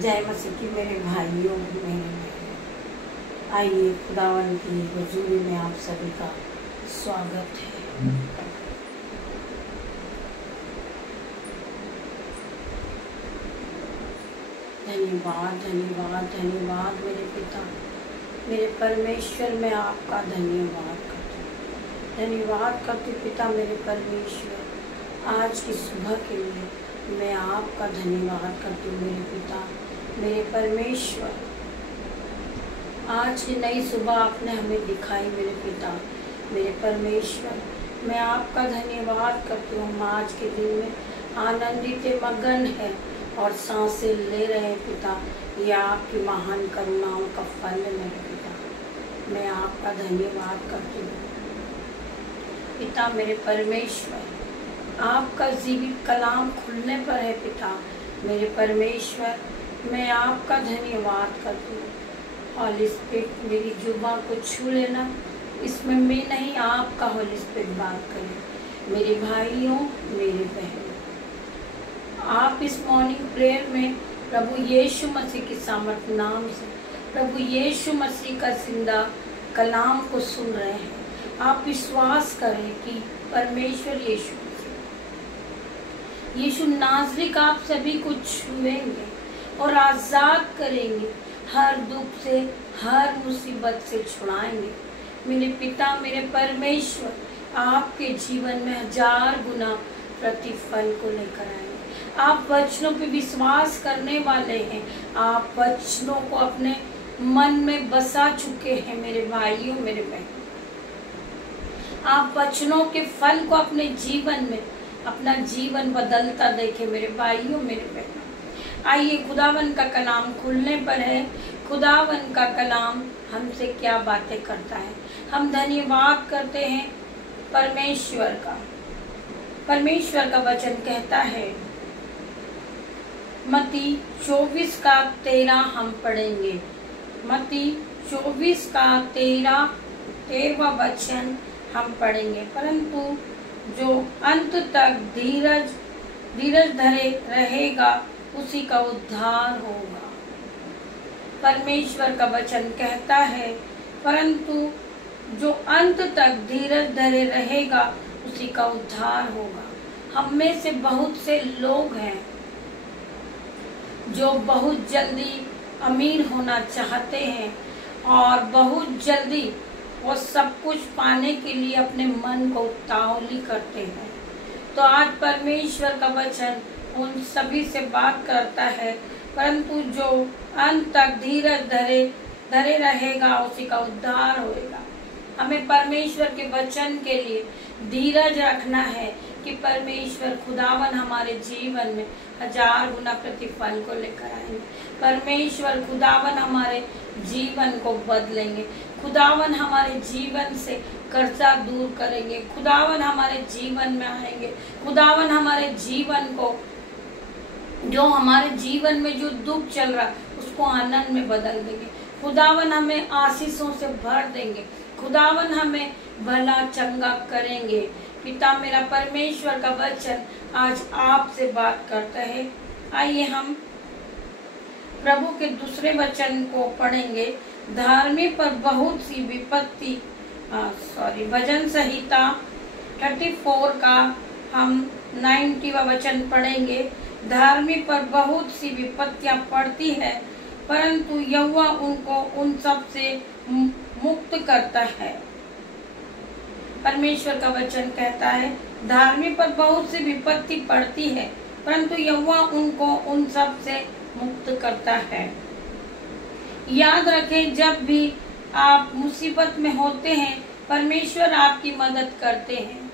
जय मसीह की मेरे भाइयों मेरे बहनों, आइए खुदावन की हुजूरी में आप सभी का स्वागत है। धन्यवाद धन्यवाद धन्यवाद मेरे पिता, मेरे परमेश्वर, मैं आपका धन्यवाद करती हूँ। धन्यवाद करती पिता मेरे परमेश्वर, आज की सुबह के लिए मैं आपका धन्यवाद करती हूँ मेरे पिता मेरे परमेश्वर। आज की नई सुबह आपने हमें दिखाई मेरे पिता मेरे परमेश्वर, मैं आपका धन्यवाद करती हूँ। हम आज के दिन में आनंदित मगन है और सांसें ले रहे पिता, ये आपकी महान करुणाओं का फल है मेरे पिता, मैं आपका धन्यवाद करती हूँ पिता मेरे परमेश्वर। आपका जीवित कलाम खुलने पर है पिता मेरे परमेश्वर, मैं आपका धन्यवाद करती हूँ। होली स्पिरिट मेरी जुबान को छू लेना, इसमें मैं नहीं आपका होली स्पिरिट बात करें मेरे भाइयों मेरे बहनों। आप इस मॉर्निंग प्रेयर में प्रभु यीशु मसीह की सामर्थ नाम से प्रभु यीशु मसीह का जिंदा कलाम को सुन रहे हैं। आप विश्वास करें कि परमेश्वर यीशु नाज़री का आप सभी को छुएंगे और आज़ाद करेंगे, हर दुख से हर मुसीबत से छुड़ाएंगे। मेरे पिता मेरे परमेश्वर आपके जीवन में 1000 गुना प्रतिफल को लेकर आएंगे। आप वचनों पे विश्वास करने वाले हैं, आप वचनों को अपने मन में बसा चुके हैं मेरे भाइयों मेरे बहनों। आप वचनों के फल को अपने जीवन में अपना जीवन बदलता देखे मेरे भाइयों मेरे बहनों। आइए खुदावन का कलाम खुलने पर है। खुदावन का कलाम हमसे क्या बातें करता है। हम धन्यवाद करते हैं परमेश्वर का। परमेश्वर का वचन कहता है, मत्ती 24 का 13 हम पढ़ेंगे। मत्ती 24 का 13वां वचन हम पढ़ेंगे। परंतु जो अंत तक धीरज धरे रहेगा उसी का उद्धार होगा। परमेश्वर का वचन कहता है, परंतु जो अंत तक धीरज धरे रहेगा उसी का उद्धार होगा। हम में से बहुत से लोग हैं जो बहुत जल्दी अमीर होना चाहते हैं और बहुत जल्दी वो सब कुछ पाने के लिए अपने मन को उतावली करते हैं। तो आज परमेश्वर का वचन उन सभी से बात करता है, परंतु जो अंत तक धीरज धरे रहेगा उसी का उद्धार होएगा। हमें परमेश्वर के वचन के लिए धीरज रखना है कि परमेश्वर खुदावन हमारे जीवन में 1000 गुना प्रतिफल को लेकर आएंगे। परमेश्वर खुदावन हमारे जीवन को बदलेंगे। खुदावन हमारे जीवन से कर्जा दूर करेंगे। खुदावन हमारे जीवन में आएंगे। खुदावन हमारे जीवन को, जो हमारे जीवन में जो दुख चल रहा उसको आनंद में बदल देंगे। खुदावन हमें आशीषों से भर देंगे। खुदावन हमें भला चंगा करेंगे। पिता मेरा परमेश्वर का वचन आज आपसे बात करता है। आइए हम प्रभु के दूसरे वचन को पढ़ेंगे। धार्मिक पर बहुत सी विपत्ति भजन संहिता 34 का हम 90वां वचन पढ़ेंगे। धार्मिक पर बहुत सी विपत्तियां पड़ती है, परंतु यहोवा उनको उन सब से मुक्त करता है। परमेश्वर का वचन कहता है, धार्मिक पर बहुत सी विपत्ति पड़ती है, परंतु यहोवा उनको उन सब से मुक्त करता है। याद रखें, जब भी आप मुसीबत में होते हैं परमेश्वर आपकी मदद करते हैं।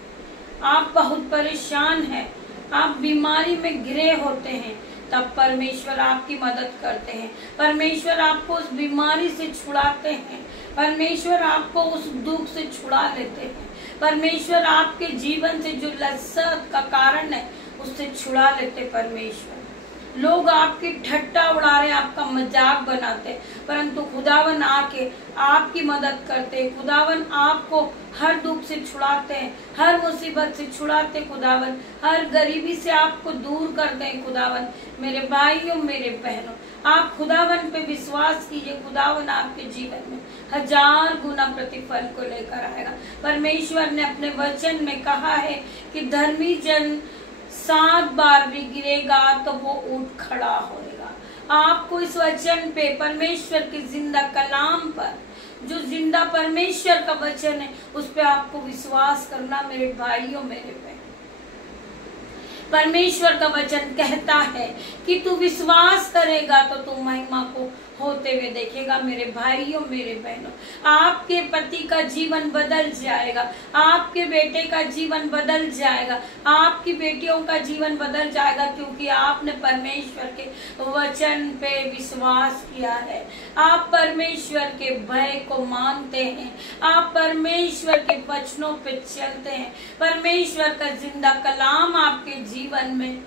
आप बहुत परेशान हैं, आप बीमारी में घिरे होते हैं, तब परमेश्वर आपकी मदद करते हैं। परमेश्वर आपको उस बीमारी से छुड़ाते हैं। परमेश्वर आपको उस दुख से छुड़ा लेते हैं। परमेश्वर आपके जीवन से जो लज्जत का कारण है उससे छुड़ा लेते परमेश्वर। लोग आपकी ठट्टा उड़ा रहे हैं, आपका मजाक बनाते हैं, परंतु खुदावन आके आपकी मदद करते हैं। खुदावन आपको हर दुख से छुड़ाते हैं, हर मुसीबत से छुड़ाते हैं। खुदावन हर गरीबी से आपको दूर करते हैं। खुदावन मेरे भाइयों मेरे बहनों, आप खुदावन पे विश्वास कीजिए। खुदावन आपके जीवन में 1000 गुना प्रतिफल को लेकर आएगा। परमेश्वर ने अपने वचन में कहा है कि धर्मी जन 7 बार भी गिरेगा तो वो उठ खड़ा होएगा। आपको इस वचन पे, परमेश्वर के जिंदा कलाम पर, जो जिंदा परमेश्वर का वचन है, उस पे आपको विश्वास करना मेरे भाइयों मेरे बहन। परमेश्वर का वचन कहता है कि तू विश्वास करेगा तो तू महिमा को होते हुए देखेगा। मेरे भाइयों मेरे बहनों, आपके पति का जीवन बदल जाएगा, आपके बेटे का जीवन बदल जाएगा, आपकी बेटियों का जीवन बदल जाएगा, क्योंकि आपने परमेश्वर के वचन पे विश्वास किया है। आप परमेश्वर के भय को मानते हैं, आप परमेश्वर के वचनों पे चलते हैं। परमेश्वर का जिंदा कलाम आपके जीवन में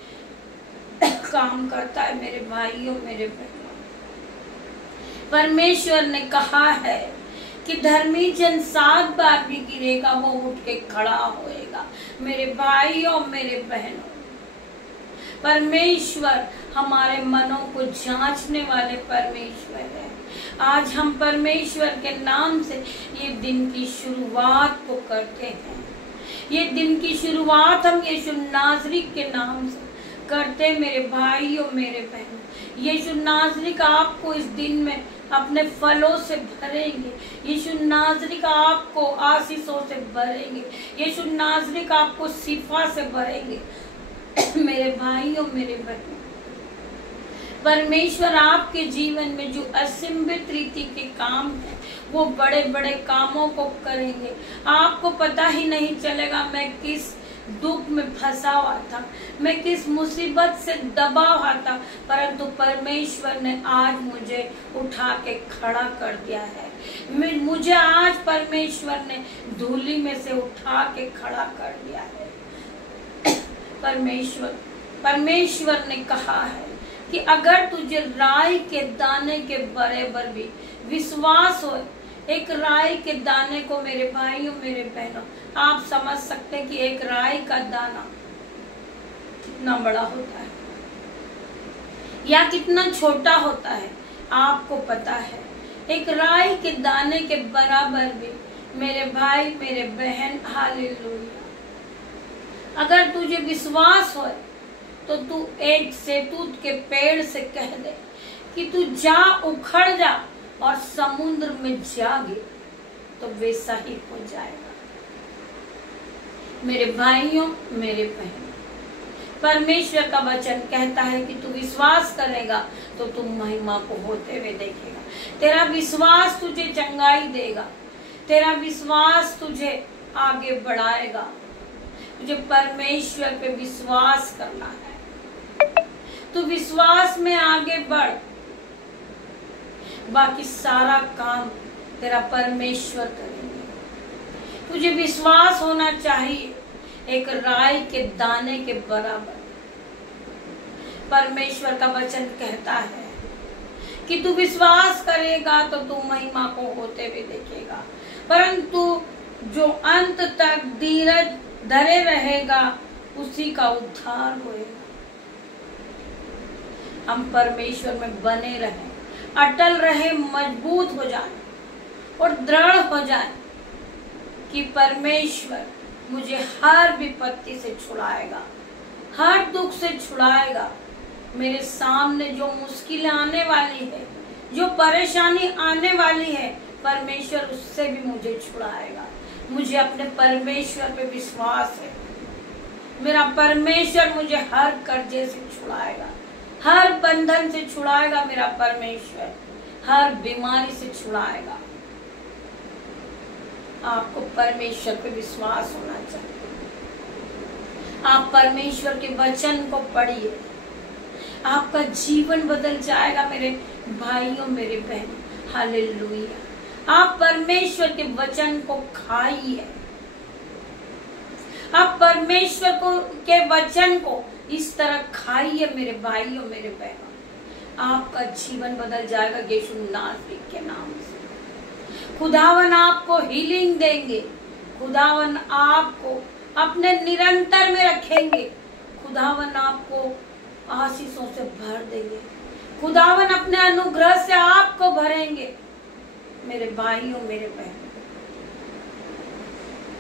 काम करता है। मेरे भाइयों मेरे बहनों, परमेश्वर ने कहा है कि धर्मी जन 7 बार भी गिरेगा वो उठ के खड़ा होएगा। मेरे भाइयों मेरे बहनों, परमेश्वर हमारे मनों को जांचने वाले परमेश्वर है। आज हम परमेश्वर के नाम से ये दिन की शुरुआत को करते हैं। ये दिन की शुरुआत हम यीशु नासरी के नाम से करते। मेरे भाइयों मेरे बहनों, यीशु नासरी का आपको इस दिन में अपने फलों से भरेंगे। यीशु नासरी का आपको आशीषों से भरेंगे। यीशु नासरी का आपको शिफा से भरेंगे। मेरे भाइयों मेरे बहनों, परमेश्वर आपके जीवन में जो असीमित रीति के काम है, वो बड़े बड़े कामों को करेंगे। आपको पता ही नहीं चलेगा मैं किस दुख में फंसा हुआ था, मैं किस मुसीबत से दबा हुआ था, परंतु परमेश्वर ने आज मुझे उठा के खड़ा कर दिया है। मुझे आज परमेश्वर ने धूली में से उठा के खड़ा कर दिया है। परमेश्वर ने कहा है कि अगर तुझे राई के दाने के बराबर भी विश्वास हो, एक राई के दाने को, मेरे भाइयों मेरे बहनों, आप समझ सकते हैं कि एक राई का दाना कितना बड़ा होता है या कितना छोटा होता है, आपको पता है। एक राई के दाने के बराबर भी मेरे भाई मेरे बहन, हालेलुया, अगर तुझे विश्वास हो तो तू एक सेतूत के पेड़ से कह दे कि तू जा, उखड़ जा और समुद्र में जागे, तो वैसा ही हो जाएगा। मेरे भाइयों मेरे बहनों, परमेश्वर का वचन कहता है कि तू विश्वास करेगा तो तू महिमा को होते हुए देखेगा। तेरा विश्वास तुझे चंगाई देगा, तेरा विश्वास तुझे आगे बढ़ाएगा। तुझे परमेश्वर पे विश्वास करना है। तू विश्वास में आगे बढ़, बाकी सारा काम तेरा परमेश्वर करेंगे। तुझे विश्वास होना चाहिए एक राई के दाने के बराबर। परमेश्वर का वचन कहता है कि तू विश्वास करेगा तो तू महिमा को होते हुए देखेगा, परंतु जो अंत तक धीरज धरे रहेगा उसी का उद्धार होएगा। हम परमेश्वर में बने रहें, अटल रहे, मजबूत हो जाए और दृढ़ हो जाए कि परमेश्वर मुझे हर विपत्ति से छुड़ाएगा, हर दुख से छुड़ाएगा। मेरे सामने जो मुश्किलें आने वाली है, जो परेशानी आने वाली है, परमेश्वर उससे भी मुझे छुड़ाएगा। मुझे अपने परमेश्वर पे विश्वास है। मेरा परमेश्वर मुझे हर कर्जे से छुड़ाएगा, हर बंधन से छुड़ाएगा। मेरा परमेश्वर हर बीमारी से छुड़ाएगा। आपको परमेश्वर पे विश्वास होना चाहिए। आप परमेश्वर के वचन को पढ़िए, आपका जीवन बदल जाएगा। मेरे भाइयों मेरे बहनों, हालेलुया। आप परमेश्वर के वचन को खाइए, आप परमेश्वर को के वचन को इस तरह खाइए मेरे भाइयों मेरे बहनों, आपका जीवन बदल जाएगा यीशु नासरी के नाम से। खुदावन आपको हीलिंग देंगे, खुदावन आपको अपने निरंतर में रखेंगे, खुदावन आपको आशीषों से भर देंगे, खुदावन अपने अनुग्रह से आपको भरेंगे मेरे भाइयों मेरे बहनों।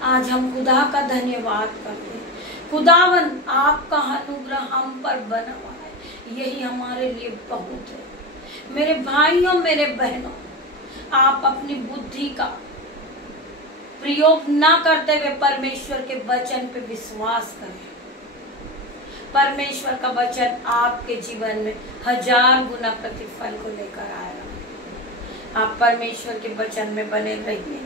आज हम खुदा का धन्यवाद करते हैं। खुदावन आपका अनुग्रह हम पर बना हुआ है, यही हमारे लिए बहुत है। मेरे भाइयों मेरे बहनों, आप अपनी बुद्धि का प्रयोग ना करते हुए परमेश्वर के वचन पे विश्वास करें। परमेश्वर का वचन आपके जीवन में 1000 गुना प्रतिफल को लेकर आएगा। आप परमेश्वर के वचन में बने रहिए।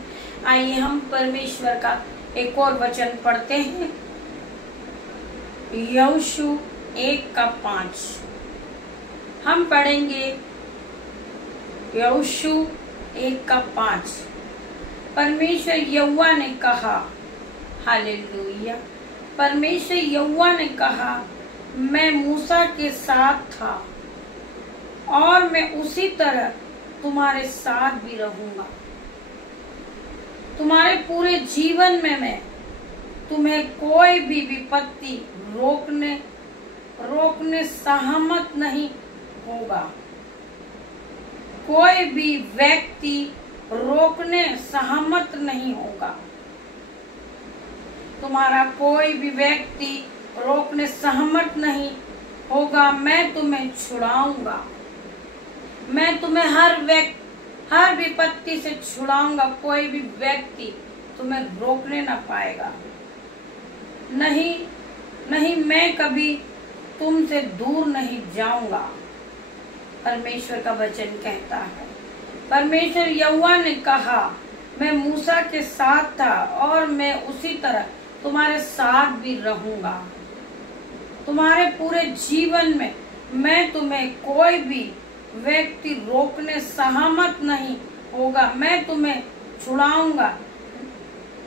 आइए हम परमेश्वर का एक और वचन पढ़ते हैं, यहोशू 1:5। हम पढ़ेंगे यहोशू 1:5। परमेश्वर यहोवा ने कहा, हालेलुया, परमेश्वर यहोवा ने कहा, मैं मूसा के साथ था और मैं उसी तरह तुम्हारे साथ भी रहूंगा। तुम्हारे पूरे जीवन में मैं तुम्हें कोई भी विपत्ति रोकने सहमत नहीं होगा। कोई भी व्यक्ति रोकने सहमत नहीं होगा। तुम्हारा कोई भी व्यक्ति रोकने सहमत नहीं होगा। मैं तुम्हें छुड़ाऊंगा, मैं तुम्हें हर विपत्ति से छुड़ाऊंगा। कोई भी व्यक्ति तुम्हें रोकने ना पाएगा। नहीं, मैं कभी तुमसे दूर नहीं जाऊंगा, परमेश्वर का वचन कहता है। परमेश्वर यहोवा ने कहा, मैं मूसा के साथ था और मैं उसी तरह तुम्हारे साथ भी रहूंगा। तुम्हारे पूरे जीवन में मैं तुम्हें कोई भी व्यक्ति रोकने सहमत नहीं होगा। मैं तुम्हें छुड़ाऊंगा,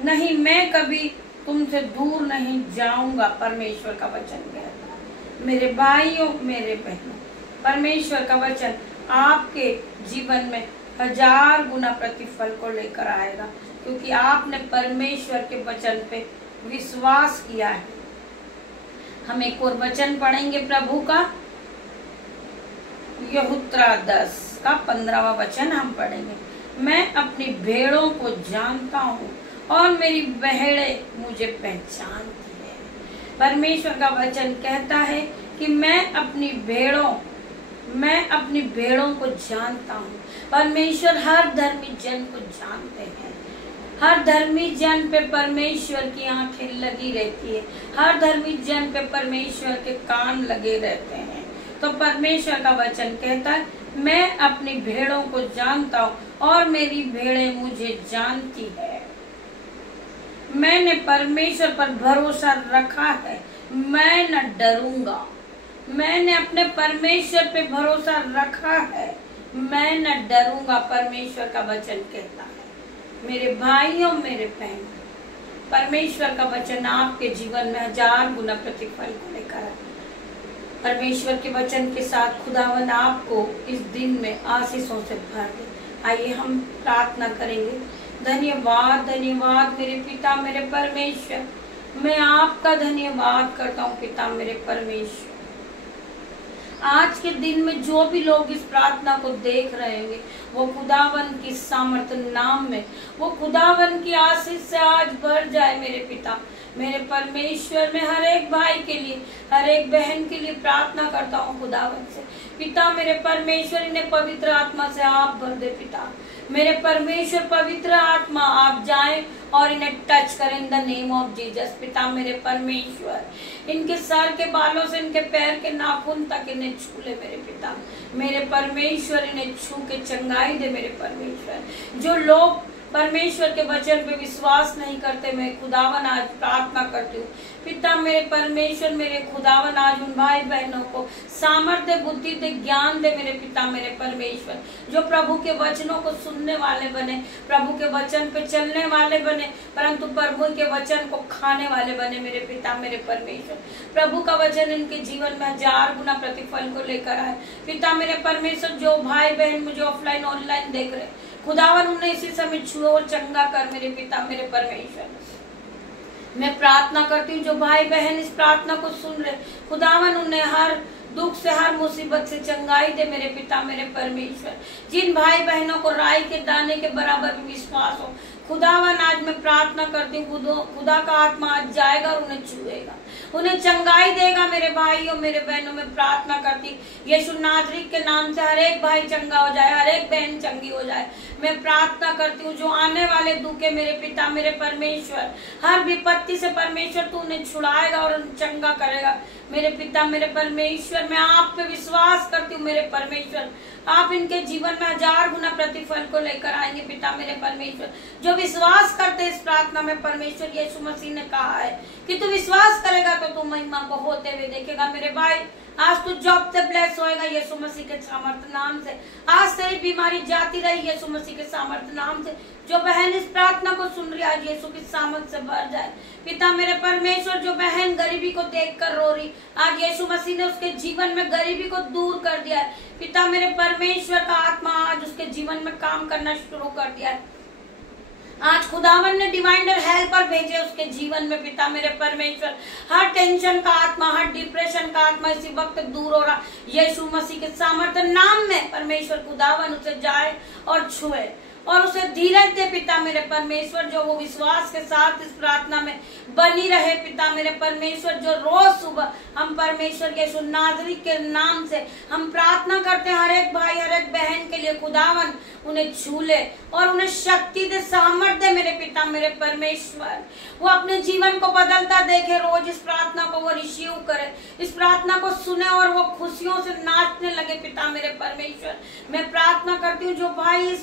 नहीं, मैं कभी तुमसे दूर नहीं जाऊंगा, परमेश्वर का वचन कहता है। मेरे भाइयों मेरे बहनों, परमेश्वर का वचन आपके जीवन में 1000 गुना प्रतिफल को लेकर आएगा, क्योंकि आपने परमेश्वर के वचन पे विश्वास किया है। हम एक और वचन पढ़ेंगे प्रभु का, यहूत्रा 10:15 वचन हम पढ़ेंगे। मैं अपनी भेड़ों को जानता हूँ और मेरी बहड़ें मुझे पहचानती है। परमेश्वर का वचन कहता है कि मैं अपनी भेड़ों को जानता हूँ। परमेश्वर हर धर्मी जन को जानते हैं। हर धर्मी जन पे परमेश्वर की आंखें लगी रहती है। हर धर्मी जन पे परमेश्वर के कान लगे रहते हैं। तो परमेश्वर का वचन कहता है, मैं अपनी भेड़ों को जानता हूँ और मेरी भेड़ें मुझे जानती है। मैंने परमेश्वर पर भरोसा रखा है, मैं न डरूंगा। मैंने अपने परमेश्वर पे भरोसा रखा है, मैं न डरूंगा, परमेश्वर का वचन कहता है। मेरे भाइयों मेरे बहनों, परमेश्वर का वचन आपके जीवन में 1000 गुना प्रतिफल को लेकर आए। परमेश्वर के वचन के साथ खुदावन आपको इस दिन में आशीषों से भर दे। आइए हम प्रार्थना करेंगे। धन्यवाद धन्यवाद मेरे पिता मेरे परमेश्वर, मैं आपका धन्यवाद करता हूँ पिता मेरे परमेश्वर। आज के दिन में जो भी लोग इस प्रार्थना को देख रहे होंगे, वो खुदावन की सामर्थ्य नाम में, वो खुदावन की आशीष से आज भर जाए मेरे पिता मेरे परमेश्वर। मैं हर एक भाई के लिए, हर एक बहन के लिए प्रार्थना करता हूँ खुदावन से। पिता मेरे परमेश्वर, इन्हें पवित्र आत्मा से आप भर दे पिता मेरे परमेश्वर। पवित्र आत्मा आप जाएं और इन्हें टच करें इन द नेम ऑफ जीसस। पिता मेरे परमेश्वर, इनके सर के बालों से इनके पैर के नाखून तक इन्हें छू ले मेरे पिता मेरे परमेश्वर। इन्हें छू के चंगाई दे मेरे परमेश्वर। जो लोग परमेश्वर के वचन पे विश्वास नहीं करते। मैं खुदावन आज प्रार्थना करती हूँ पिता मेरे परमेश्वर, मेरे खुदावन आज उन भाई बहनों को सामर्थ्य, बुद्धि दे, ज्ञान दे मेरे पिता मेरे परमेश्वर, जो प्रभु के वचनों को सुनने वाले बने, प्रभु के वचन पे चलने वाले बने, परंतु प्रभु के वचन को खाने वाले बने मेरे पिता मेरे परमेश्वर। प्रभु का वचन इनके जीवन में 1000 गुना प्रतिफल को लेकर आए पिता मेरे परमेश्वर। जो भाई बहन मुझे ऑफलाइन ऑनलाइन देख रहे, खुदावन उन्हें इसी समय छुओ और चंगा कर मेरे पिता मेरे परमेश्वर। मैं प्रार्थना करती हूँ जो भाई बहन इस प्रार्थना को सुन रहे, खुदावन उन्हें हर दुख से, हर मुसीबत से चंगाई दे मेरे पिता मेरे परमेश्वर। जिन भाई बहनों को राई के दाने के बराबर विश्वास हो, खुदावन आज मैं प्रार्थना करती हूँ खुदा का आत्मा आज जाएगा और उन्हें छुएगा, उन्हें चंगाई देगा मेरे भाइयों मेरे बहनों। में प्रार्थना करती यीशु नाज़री के नाम से हर एक भाई चंगा हो जाए, हर एक बहन चंगी हो जाए। मैं प्रार्थना करती हूँ जो आने वाले दुख है मेरे पिता मेरे परमेश्वर, हर विपत्ति से परमेश्वर तू उन्हें छुड़ाएगा और चंगा करेगा मेरे पिता मेरे परमेश्वर। मैं आप पे विश्वास करती हूँ मेरे परमेश्वर, आप इनके जीवन में 1000 गुना प्रतिफल को लेकर आएंगे पिता मेरे परमेश्वर। जो विश्वास करते इस प्रार्थना में परमेश्वर, यीशु मसीह ने कहा है कि तू विश्वास करेगा तो तू महिमा को होते हुए देखेगा मेरे भाई। आज तू जॉब से ब्लेस होएगा यीशु मसीह के सामर्थ्य नाम से। आज तेरी बीमारी जाती रही यीशु मसीह के सामर्थ्य नाम से। जो बहन इस प्रार्थना को सुन रही आज यीशु की सामर्थ से भर जाए पिता मेरे परमेश्वर। जो बहन गरीबी को देखकर रो रही, आज यीशु मसीह ने उसके जीवन में गरीबी को दूर कर दिया है पिता मेरे परमेश्वर। का आत्मा आज उसके जीवन में काम करना शुरू कर दिया है। आज खुदावन ने डिवाइनर हेल्पर भेजे उसके जीवन में पिता मेरे परमेश्वर। हर टेंशन का आत्मा, हर डिप्रेशन का आत्मा इसी वक्त दूर हो रहा यीशु मसीह के सामर्थ्य नाम में परमेश्वर। खुदावन उसे जाए और छुए और उसे धीरज दे पिता मेरे परमेश्वर। जो वो विश्वास के साथ इस प्रार्थना में बनी रहे पिता मेरे परमेश्वर। जो रोज सुबह हम परमेश्वर यीशु नाज़री के नाम से हम प्रार्थना करते हैं हर एक भाई हर एक बहन के लिए, खुदावन उन्हें छू ले और उन्हें शक्ति दे, सामर्थ दे मेरे पिता मेरे परमेश्वर। वो अपने जीवन को बदलता देखे, रोज इस प्रार्थना को वो रिसीव करे, इस प्रार्थना को सुने और वो खुशियों से नाचने लगे पिता मेरे परमेश्वर। मैं प्रार्थना करती हूँ जो भाई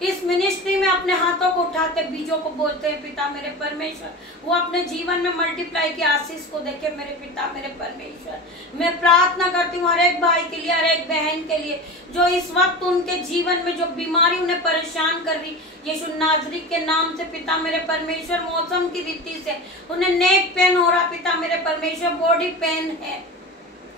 इस मिनिस्ट्री में अपने हाथों को उठाते बीजों को बोलते हैं पिता मेरे परमेश्वर, वो अपने जीवन में मल्टीप्लाई की आशीष को देखे मेरे पिता मेरे परमेश्वर। मैं प्रार्थना करती हूँ हर एक भाई के लिए, हर एक बहन के लिए जो इस वक्त उनके जीवन में जो बीमारी उन्हें परेशान कर रही यीशु नाज़री के नाम से पिता मेरे परमेश्वर। मौसम की रीति से उन्हें नेक पेन हो रहा पिता मेरे परमेश्वर, बॉडी पेन है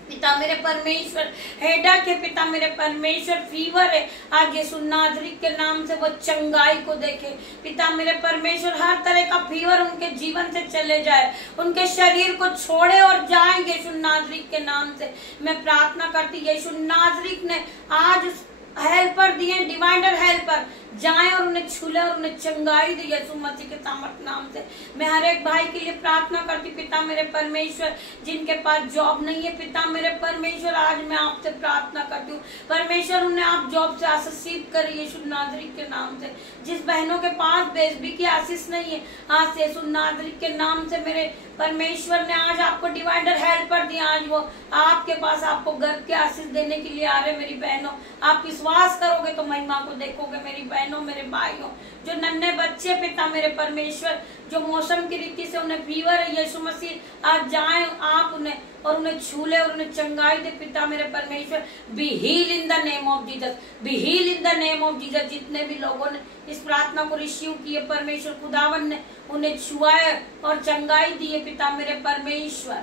पिता मेरे परमेश्वर, हेडेक है पिता मेरे परमेश्वर, फीवर है, आज यीशु नाज़री के नाम से वो चंगाई को देखे पिता मेरे परमेश्वर। हर तरह का फीवर उनके जीवन से चले जाए, उनके शरीर को छोड़े और जाए यीशु नाज़री के नाम से। मैं प्रार्थना करती यीशु नाज़री ने आज हेल्पर दिए, डिवाइनर हेल्पर जाए और उन्हें छूले और उन्हें चंगाई दे यीशु मसीह के सामर्थ्य नाम से। मैं हर एक भाई के लिए प्रार्थना करती पिता मेरे परमेश्वर जिनके पास जॉब नहीं है पिता मेरे परमेश्वर। आज मैं आपसे प्रार्थना करती हूँ परमेश्वर, उन्हें आप जॉब से आशीषित करें यीशु नाज़री के नाम से। जिस बहनों के पास बेसबी की आशीष नहीं है, आज यीशु नाज़री के नाम से मेरे परमेश्वर ने आज आपको डिवाइनर हेल्पर दिया, आज वो आपके पास आपको गर्भ की आशीष देने के लिए आ रहे मेरी बहनों। आप विश्वास करोगे तो महिमा को देखोगे मेरी बहनों मेरे भाइयों। जो नन्हे बच्चे पिता मेरे परमेश्वर, जो मौसम की रीति से उन्हें फीवर है यीशु मसीह, आज जाए आप उन्हें और उन्हें छूले और उन्हें चंगाई दे पिता मेरे परमेश्वर। Be heal in the name of Jesus, be heal in the name of Jesus. जितने भी लोगों ने इस प्रार्थना को रिसीव किए परमेश्वर, खुदावन ने उन्हें छुआए और चंगाई दी है पिता मेरे परमेश्वर।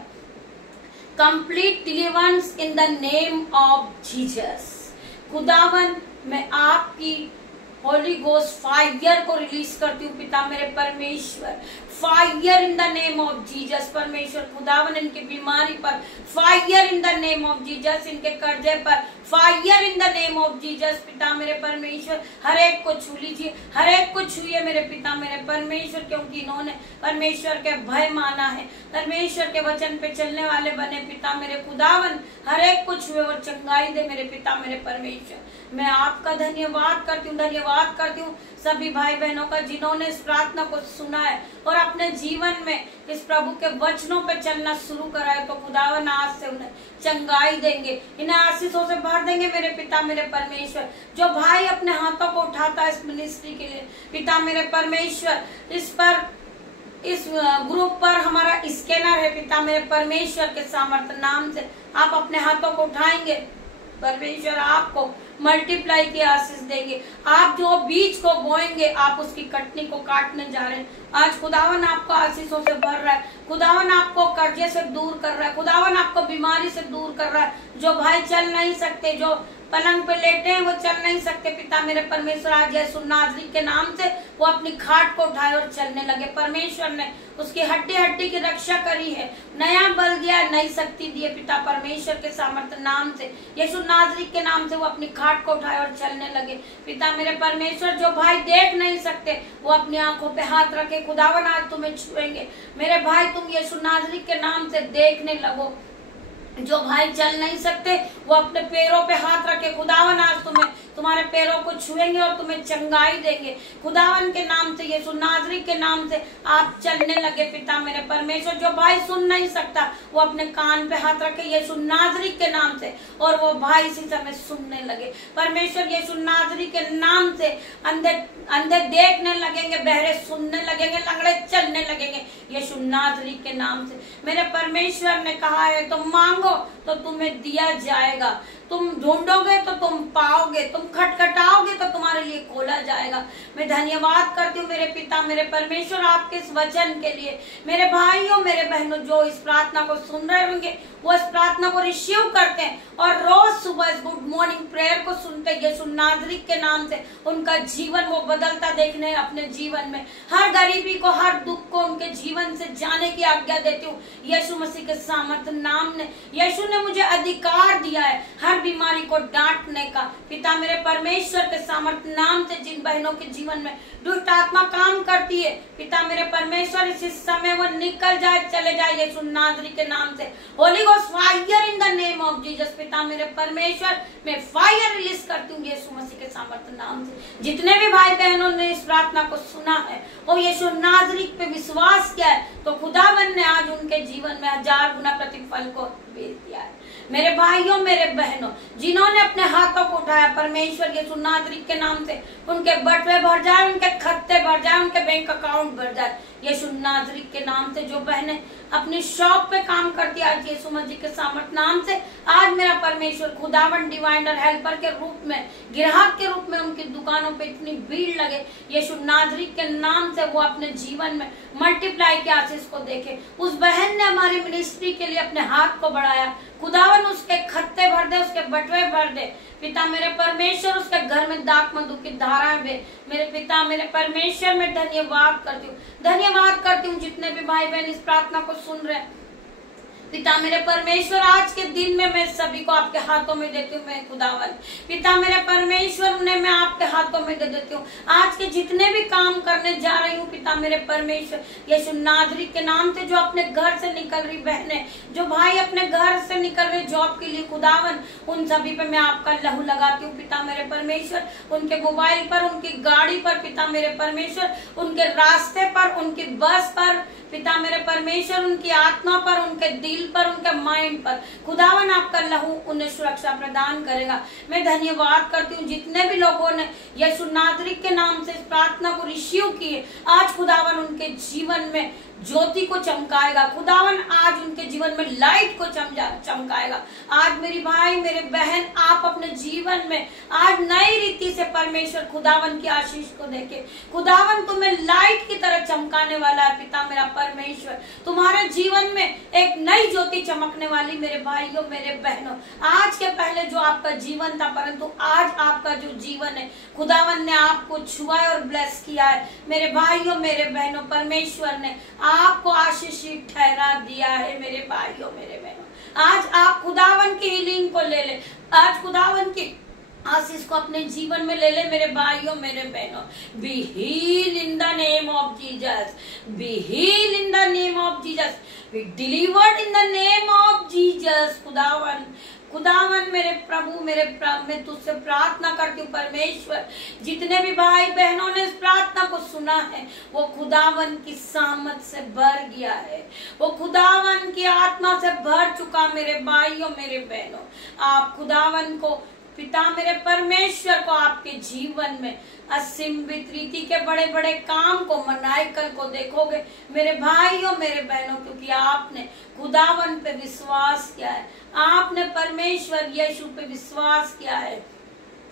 Complete deliverance in the name of Jesus. खुदावन मैं आपकी होली गोस्ट फायर को रिलीज करती हूँ पिता मेरे परमेश्वर। Fire in the name of Jesus परमेश्वर। खुदावन इनकी बीमारी पर fire in the name of Jesus, इनके कर्जे पर fire in the name of Jesus पिता मेरे परमेश्वर। हर एक को छू लीजिए, हर एक को छूए मेरे पिता मेरे परमेश्वर, क्योंकि इन्होंने परमेश्वर के भय माना है, परमेश्वर के वचन पे चलने वाले बने पिता मेरे। खुदावन हर एक को छुए और चंगाई दे मेरे पिता मेरे परमेश्वर। मैं आपका धन्यवाद करती हूँ, धन्यवाद करती हूँ सभी भाई बहनों का जिन्होंने इस प्रार्थना को सुना है और अपने जीवन में इस प्रभु के वचनों पे चलना शुरू कराए तो खुदावन आज से उन्हें चंगाई देंगे, इन्हें आशीषों से भर देंगे मेरे पिता मेरे परमेश्वर। जो भाई अपने हाथों को उठाता है इस मिनिस्ट्री के लिए पिता मेरे परमेश्वर, इस ग्रुप पर हमारा स्कैनर है पिता मेरे परमेश्वर के सामर्थ्य नाम से आप अपने हाथों को उठाएंगे परमेश्वर, आपको मल्टीप्लाई की आशीष देंगे। आप जो बीज को बोएंगे आप उसकी कटनी को काटने जा रहे हैं। आज खुदावन आपको आशीषों से भर रहा है, खुदावन आपको कर्जे से दूर कर रहा है, खुदावन आपको बीमारी से दूर कर रहा है। जो भाई चल नहीं सकते, जो पलंग पे लेटे हैं वो चल नहीं सकते पिता मेरे परमेश्वर, आज यीशु नाज़री के नाम से वो अपनी खाट को उठाए और चलने लगे। परमेश्वर ने उसकी हड्डी हड्डी की रक्षा करी है, नया बल दिया, नई शक्ति दी है पिता परमेश्वर के सामर्थ्य नाम से। यीशु नाज़री के नाम से वो अपनी खाट को उठाए और चलने लगे पिता मेरे परमेश्वर। जो भाई देख नहीं सकते वो अपनी आंखों पे हाथ रखे, खुदावन आज तुम्हें छुएंगे मेरे भाई, तुम यीशु नाज़री के नाम से देखने लगो। जो भाई चल नहीं सकते वो अपने पैरों पे हाथ रखे, खुदावन आज तुम्हारे पैरों को छुएंगे और तुम्हें चंगाई देंगे खुदावन के नाम से, यीशु नाज़री के नाम से आप चलने लगे पिता मेरे परमेश्वर। जो भाई सुन नहीं सकता वो अपने कान पे हाथ रखे यीशु नाज़री के नाम से और वो भाई इसी समय सुनने लगे परमेश्वर। यीशु नाज़री के नाम से अंधे देखने लगेंगे, बहरे सुनने लगेंगे, लंगड़े चलने लगेंगे यीशु नाज़री के नाम से। मेरे परमेश्वर ने कहा है तुम मांगो तो तुम्हें दिया जाएगा, तुम ढूंढोगे तो तुम पाओगे, तुम खटखटाओगे तो तुम्हारे लिए खोला जाएगा। मैं धन्यवाद करती हूँ मेरे पिता मेरे परमेश्वर आपके इस वचन के लिए। मेरे भाइयों मेरे बहनों जो इस प्रार्थना को सुन रहे होंगे वो इस प्रार्थना को रिसीव करते हैं और रोज सुबह इस गुड मॉर्निंग प्रेयर को सुनते हैं यीशु नाज़री के नाम से, उनका जीवन वो बदलता देखने अपने जीवन में। हर गरीबी को हर दुख को उनके जीवन से जाने की आज्ञा देती हूँ यीशु मसीह के सामर्थ्य नाम ने। यीशु ने मुझे अधिकार दिया है हर बीमारी को डांटने का पिता मेरे परमेश्वर के सामर्थ्य नाम से। जिन बहनों के जीवन में दुष्ट आत्मा काम करती है पिता मेरे परमेश्वर इसी समय वो निकल जाए, चले जाए यीशु नाज़री के नाम से। Holi ghost fire in the name of Jesus पिता मेरे परमेश्वर, मैं फायर रिलीज करती हूँ यीशु मसीह के सामर्थ्य नाम से। जितने भी भाई बहनों ने इस प्रार्थना को सुना है और यीशु नाज़री पे विश्वास किया है तो खुदावन ने आज उनके जीवन में 1000 गुना प्रतिफल को भेज दिया है। मेरे भाइयों मेरे बहनों जिन्होंने अपने हाथों को उठाया परमेश्वर यीशु नाज़री के नाम से उनके बटुए भर जाए, उनके खत्ते भर जाए, उनके बैंक अकाउंट भर जाए यीशु नाज़री के नाम से। जो बहनें अपनी शॉप पे काम करती है आज यीशु मसीह के सामर्थ्य नाम से आज मेरा परमेश्वर खुदावन डिवाइनर हेल्पर के रूप में, ग्राहक के रूप में उनकी दुकानों पे इतनी भीड़ लगे यीशु नाज़री के नाम से वो अपने जीवन में मल्टीप्लाई की आशीष को देखे। उस बहन ने हमारी मिनिस्ट्री के लिए अपने हाथ को बढ़ाया, खुदावन उसके खत्ते भर दे, उसके बटुए भर दे पिता मेरे परमेश्वर, उसके घर में दाख मधु की धाराएं बहे। मेरे पिता मेरे परमेश्वर में धन्यवाद करती हूँ जितने भी भाई बहन इस प्रार्थना को सुन रहे हैं पिता मेरे परमेश्वर। आज के दिन में मैं सभी को आपके हाथों में देती हूँ मैं खुदावन पिता मेरे परमेश्वर, उन्हें मैं आपके हाथों में दे देती हूँ। आज के जितने भी काम करने जा रही हूँ पिता मेरे परमेश्वर यीशु नाज़री के नाम से, जो अपने घर से निकल रही बहनें, जो भाई अपने घर से निकल रहे जॉब के लिए खुदावन, उन सभी पे मैं आपका लहू लगाती हूँ पिता मेरे परमेश्वर। उनके मोबाइल पर, उनकी गाड़ी पर पिता मेरे परमेश्वर, उनके रास्ते पर, उनकी बस पर पिता मेरे परमेश्वर, उनकी आत्मा पर, उनके दिल पर, उनके माइंड पर खुदावन आपका लहू उन्हें सुरक्षा प्रदान करेगा। मैं धन्यवाद करती हूँ जितने भी लोगों ने यीशु नाज़री के नाम से इस प्रार्थना को रिसीव किए, आज खुदावन उनके जीवन में ज्योति को चमकाएगा, खुदावन आज उनके जीवन में लाइट को चमकाएगा। आज मेरी भाई मेरे बहन आप अपने जीवन में आज नई रीति से परमेश्वर खुदावन की आशीष को देखे, खुदावन तुम्हें लाइट की तरह चमकाने वाला है पिता मेरा परमेश्वर। तुम्हारे जीवन में एक नई ज्योति चमकने वाली मेरे भाइयों मेरे बहनों। आज के पहले जो आपका जीवन था परंतु आज आपका जो जीवन है खुदावन ने आपको छुआ और ब्लेस किया है मेरे भाइयों मेरे बहनों। परमेश्वर ने आपको आशीषित ठहरा दिया है मेरे भाइयों मेरे बहनों। आज आप खुदावन की हीलिंग को ले ले, आज खुदावन की आशीष को अपने जीवन में ले ले मेरे भाइयों मेरे बहनों। Be heal in the name of Jesus, be heal in the name of Jesus, be delivered in the name of Jesus. खुदावन खुदावन मेरे प्रभु मैं तुझसे प्रार्थना करती हूँ परमेश्वर, जितने भी भाई बहनों ने इस प्रार्थना को सुना है वो खुदावन की सामत से भर गया है, वो खुदावन की आत्मा से भर चुका। मेरे भाइयों मेरे बहनों, आप खुदावन को पिता मेरे परमेश्वर को आपके जीवन में असीमित रीति के बड़े बड़े काम को मनाए कल को देखोगे मेरे भाइयों मेरे बहनों, क्योंकि आपने खुदावन पे विश्वास किया है, आपने परमेश्वर यीशु पे विश्वास किया है,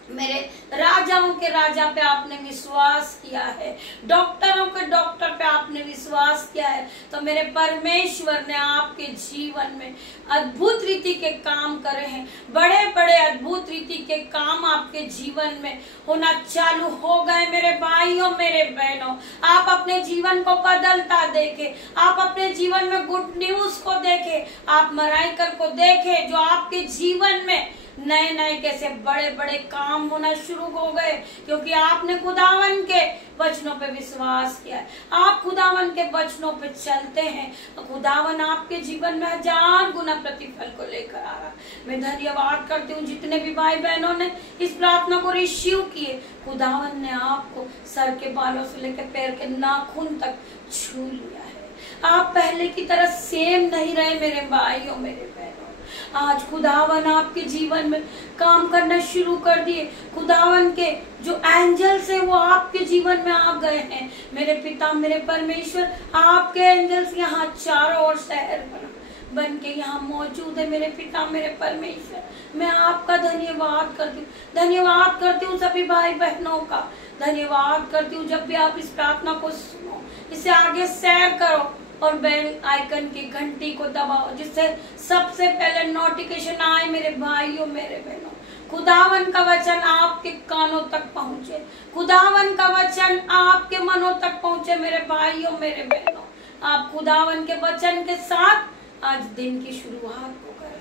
मेरे राजाओं के राजा पे आपने विश्वास किया है, डॉक्टरों के डॉक्टर पे आपने विश्वास किया है। तो मेरे परमेश्वर ने आपके जीवन में अद्भुत रीति के काम करे हैं, बड़े बड़े अद्भुत रीति के काम आपके जीवन में होना चालू हो गए। मेरे भाइयों मेरे बहनों, आप अपने जीवन को बदलता देखे, आप अपने जीवन में गुड न्यूज को देखे, आप मराइकल को देखे जो आपके जीवन में नए नए कैसे बड़े बड़े काम होना शुरू हो गए, क्योंकि आपने खुदावन के वचनों पे विश्वास किया है, आप खुदावन के वचनों पे चलते हैं, तो खुदावन आपके जीवन में 1000 गुना प्रतिफल को लेकर आ रहा। मैं धन्यवाद करती हूँ जितने भी भाई बहनों ने इस प्रार्थना को रिसीव किए, खुदावन ने आपको सर के बालों से लेकर पैर के नाखून तक छू लिया है। आप पहले की तरह सेम नहीं रहे मेरे भाइयों मेरे बहनों, आज खुदावन आपके जीवन में काम करना शुरू कर दिए। खुदावन के जो एंजल्स हैं वो आपके जीवन में आ गए हैं। मेरे पिता मेरे परमेश्वर, आपके एंजल्स यहाँ चारों ओर शहर बन के यहाँ मौजूद है। मेरे पिता मेरे परमेश्वर, मैं आपका धन्यवाद करती हूँ, धन्यवाद करती हूँ सभी भाई बहनों का, धन्यवाद करती हूँ। जब भी आप इस प्रार्थना को सुनो, इसे आगे शेयर करो और बेल आइकन की घंटी को दबाओ, जिससे सबसे पहले नोटिफिकेशन आए मेरे भाइयों मेरे बहनों। खुदावन का वचन आपके कानों तक पहुंचे, खुदावन का वचन आपके मनों तक पहुंचे मेरे भाइयों मेरे बहनों। आप खुदावन के वचन के साथ आज दिन की शुरुआत को करें,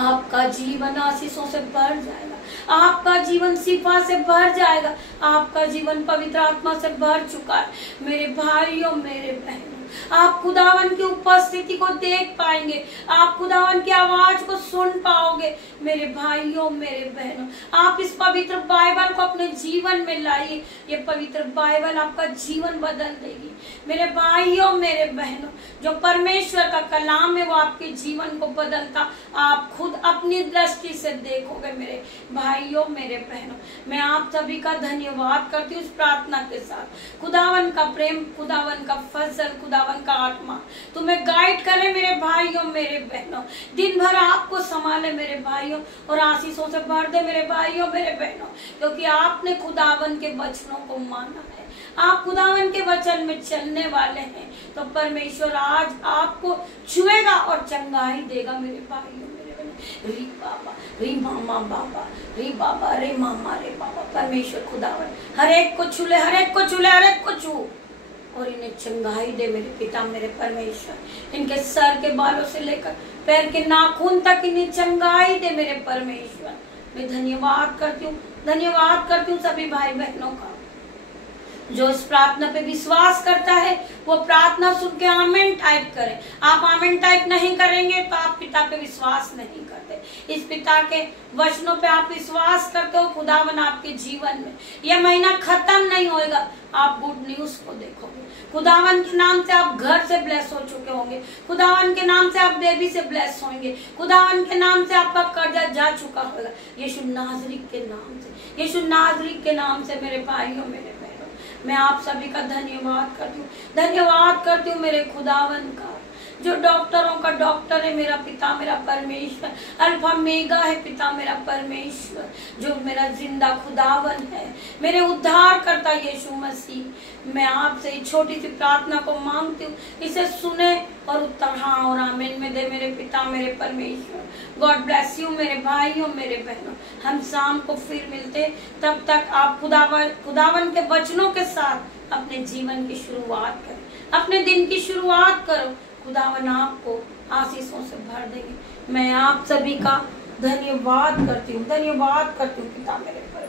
आपका जीवन आशीषों से भर जाएगा, आपका जीवन शिफा से भर जाएगा, आपका जीवन पवित्र आत्मा से भर चुका है। मेरे भाइयों मेरे बहनों, आप खुदावन की उपस्थिति को देख पाएंगे, आप खुदावन की आवाज को सुन पाओगे। मेरे भाइयों मेरे बहनों, आप इस पवित्र बाइबल को अपने जीवन में लाइए, ये पवित्र बाइबल आपका जीवन बदल देगी। मेरे भाइयों मेरे बहनों, जो परमेश्वर का कलाम है वो आपके जीवन को बदलता आप खुद अपनी दृष्टि से देखोगे। मेरे भाइयों मेरे बहनों, मैं आप सभी का धन्यवाद करती हूँ इस प्रार्थना के साथ। खुदावन का प्रेम, खुदावन का फजल, खुदावन का आत्मा तुम्हें गाइड करे मेरे भाइयों मेरे बहनों, दिन भर आपको संभाले मेरे भाइयों और आशीषों से भर दे मेरे भाइयों मेरे बहनों, क्योंकि आपने खुदावन के वचनों को माना है, आप खुदावन के वचन में चलने वाले हैं। तो परमेश्वर आज आपको छुएगा और चंगाई देगा मेरे भाइयों मेरे बहनों। री बाबा री मामा बाबा री बाबा रे मामा रे बाबा, परमेश्वर खुदावन हर एक को छूले, हर एक को छूले, हर एक को छू और इन्हें चंगाई दे मेरे पिता मेरे परमेश्वर। इनके सर के बालों से लेकर पैर के नाखून तक इन्हें चंगाई दे मेरे परमेश्वर। मैं धन्यवाद करती हूँ, धन्यवाद करती हूँ सभी भाई बहनों का जो इस प्रार्थना पे विश्वास करता है। वो प्रार्थना सुन के आमीन टाइप करें। आप आमीन टाइप नहीं करेंगे तो आप पिता पे विश्वास नहीं करते। इस पिता के वचनों पे आप विश्वास करते हो, खुदावन आपके जीवन में यह महीना खत्म नहीं होएगा, आप गुड न्यूज को देखोगे। खुदावन के नाम से आप घर से ब्लेस हो चुके होंगे, खुदावन के नाम से आप बेबी से ब्लेस होंगे, खुदावन के नाम से आपका कर्जा जा चुका होगा। यीशु नाज़री के नाम से, यीशु नाज़री के नाम से मेरे भाइयों मेरे बहनों, मैं आप सभी का धन्यवाद करती हूँ, धन्यवाद करती हूँ मेरे खुदावन का जो डॉक्टरों का डॉक्टर है मेरा पिता मेरा परमेश्वर, अल्फा मेगा है पिता मेरा परमेश्वर, जो मेरा जिंदा खुदावन है, मेरे उद्धार करता यीशु मसीह। मैं आपसे इस छोटी सी प्रार्थना को मांगती हूँ, इसे सुने और उत्तर हाँ और आमीन में दे मेरे पिता मेरे परमेश्वर। गॉड ब्लेस यू मेरे भाइयों मेरे बहनों। हम शाम को फिर मिलते, तब तक आप खुदावन के वचनों के साथ अपने जीवन की शुरुआत करें, अपने दिन की शुरुआत करो। खुदावन आपको आशीषों से भर देंगे। मैं आप सभी का धन्यवाद करती हूँ, धन्यवाद करती हूँ पिता मेरे पर।